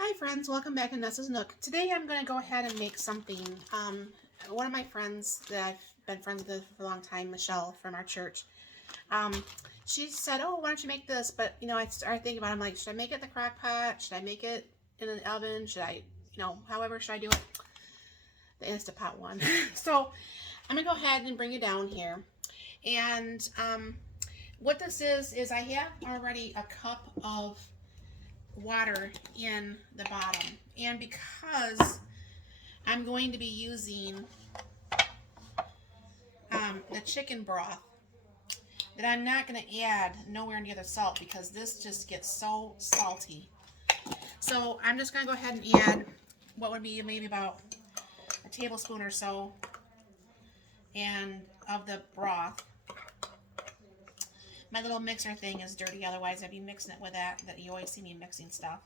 Hi friends, welcome back to Nessa's Nook. Today I'm going to go ahead and make something. One of my friends that I've been friends with for a long time, Michelle from our church, um, she said, oh, why don't you make this? But, I started thinking about it. I'm like, should I make it in the crock pot? Should I make it in an oven? Should I, however should I do it? The Instapot one. So I'm going to go ahead and bring you down here. And what this is I have already a cup of water in the bottom, and because I'm going to be using the chicken broth, that I'm not going to add nowhere near the salt because this just gets so salty. So I'm just going to go ahead and add what would be maybe about a tablespoon or so and of the broth. My little mixer thing is dirty, otherwise I'd be mixing it with that you always see me mixing stuff.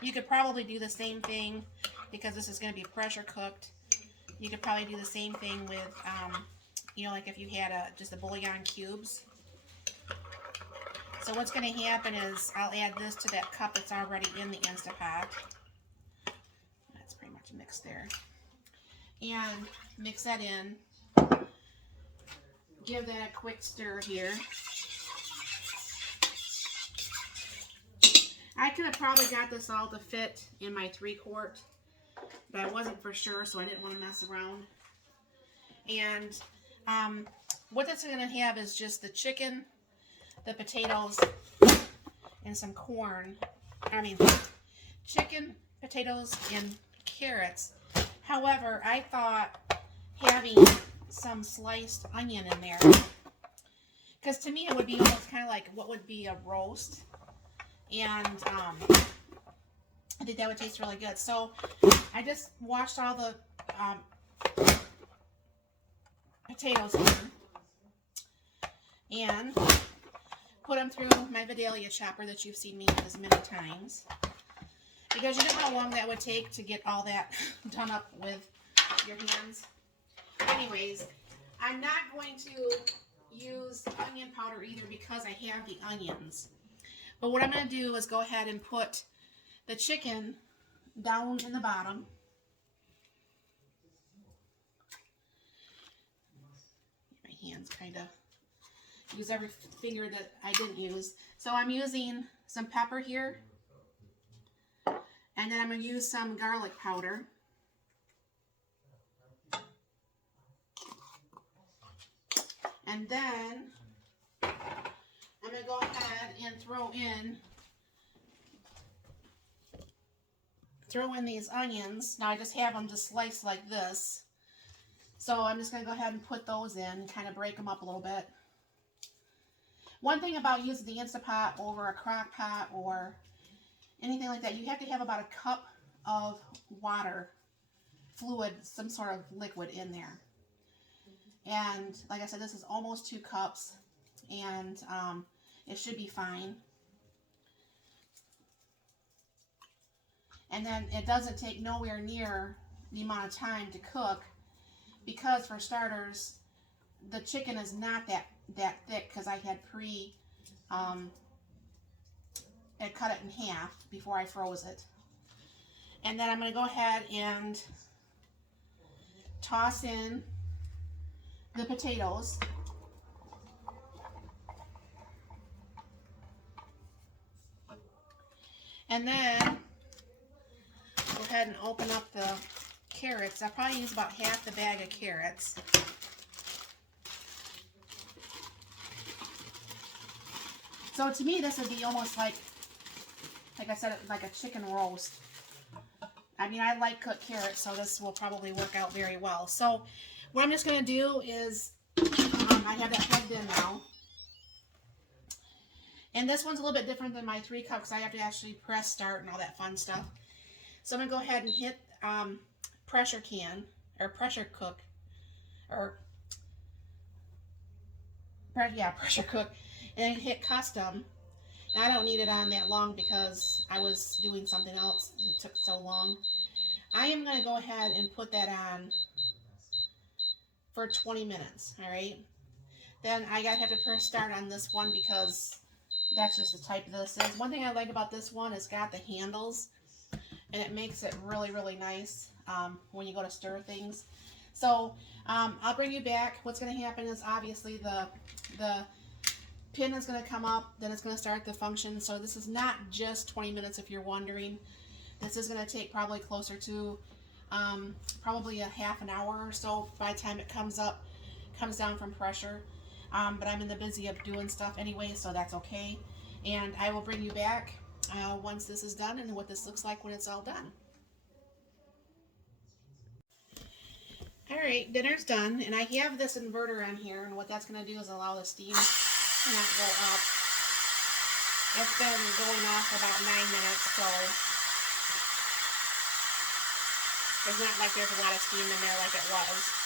You could probably do the same thing because this is going to be pressure cooked. You could probably do the same thing with, like if you had just the bouillon cubes. So what's going to happen is I'll add this to that cup that's already in the Instapot. That's pretty much mixed there. And mix that in. Give that a quick stir here. I could have probably got this all to fit in my 3-quart, but I wasn't for sure, so I didn't want to mess around. And what that's going to have is just the chicken, the potatoes, and some corn. Chicken, potatoes, and carrots. However, I thought having some sliced onion in there, because to me it would be almost kind of like what would be a roast. And I think that would taste really good. So I just washed all the potatoes here and put them through my Vidalia chopper that you've seen me use many times, because you know how long that would take to get all that done up with your hands. Anyways, I'm not going to use onion powder either because I have the onions. But what I'm going to do is go ahead and put the chicken down in the bottom. My hands kind of use every finger that I didn't use. So I'm using some pepper here. And then I'm going to use some garlic powder. And then I'm going to go ahead and throw in these onions. Now I just have them just sliced like this. So I'm just going to go ahead and put those in and kind of break them up a little bit. One thing about using the Instapot over a crock pot or anything like that, you have to have about a cup of water, fluid, some sort of liquid in there. And like I said, this is almost 2 cups, and it should be fine. And then it doesn't take nowhere near the amount of time to cook, because for starters, the chicken is not that thick, because I had I cut it in half before I froze it. And then I'm going to go ahead and toss in the potatoes. And then go ahead and open up the carrots. I'll probably use about half the bag of carrots. So to me, this would be almost like I said, like a chicken roast. I mean, I like cooked carrots, so this will probably work out very well. So what I'm just going to do is, I have that plugged in now. And this one's a little bit different than my 3 cups. I have to actually press start and all that fun stuff. So I'm going to go ahead and hit pressure cook. And then hit custom. And I don't need it on that long because I was doing something else. It took so long. I am going to go ahead and put that on for 20 minutes, all right? Then I have to press start on this one because that's just the type this is. One thing I like about this one is got the handles, and it makes it really, really nice when you go to stir things. So I'll bring you back. What's going to happen is obviously the pin is going to come up, then it's going to start the function. So this is not just 20 minutes if you're wondering. This is going to take probably closer to probably a half an hour or so by the time it comes down from pressure. But I'm in the busy of doing stuff anyway, so that's okay. And I will bring you back once this is done and what this looks like when it's all done. Alright, dinner's done, and I have this inverter on here, and what that's going to do is allow the steam to not go up. It's been going off for about 9 minutes, so it's not like there's a lot of steam in there like it was.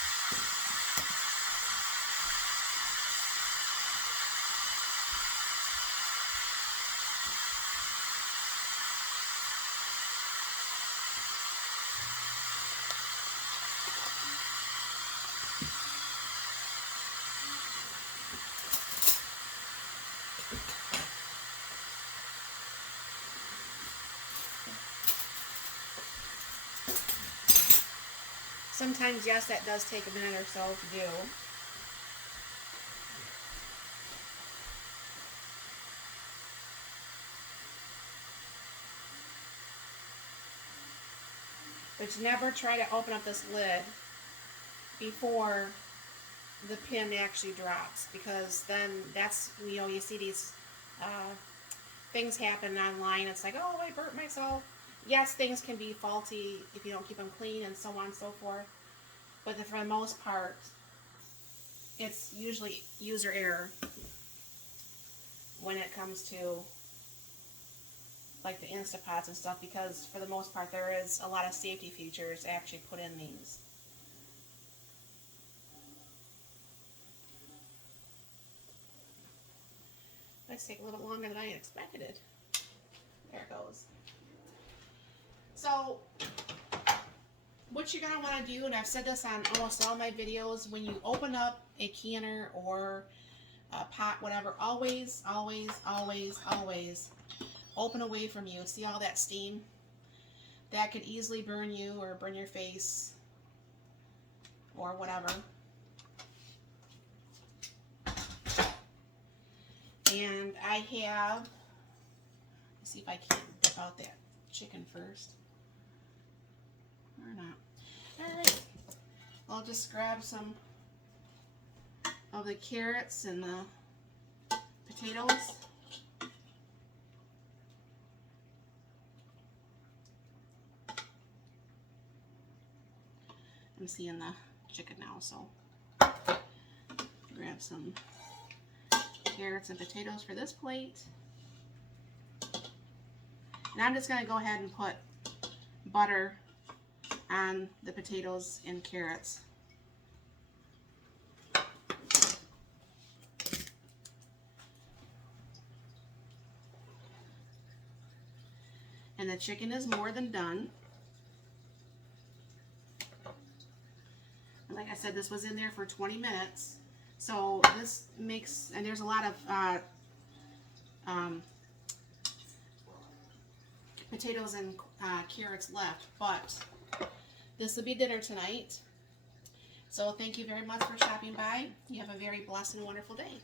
Sometimes, yes, that does take a minute or so to do. But you never try to open up this lid before the pin actually drops, because then that's, you know, you see these things happen online. It's like, oh, I burnt myself. Yes, things can be faulty if you don't keep them clean and so on and so forth. But for the most part, it's usually user error when it comes to like the Instapots and stuff, because for the most part there is a lot of safety features actually put in these. Let's take a little longer than I expected it. There it goes. So what you're going to want to do, and I've said this on almost all my videos, when you open up a canner or a pot, whatever, always, always, always, always open away from you. See all that steam? That could easily burn you or burn your face or whatever. And I have, let's see if I can dip out that chicken first. Or not. Alright. I'll just grab some of the carrots and the potatoes. I'm seeing the chicken now, so grab some carrots and potatoes for this plate. And I'm just going to go ahead and put butter on the potatoes and carrots. And the chicken is more than done. And like I said, this was in there for 20 minutes. So this makes, and there's a lot of potatoes and carrots left, but this will be dinner tonight. So thank you very much for stopping by. You have a very blessed and wonderful day.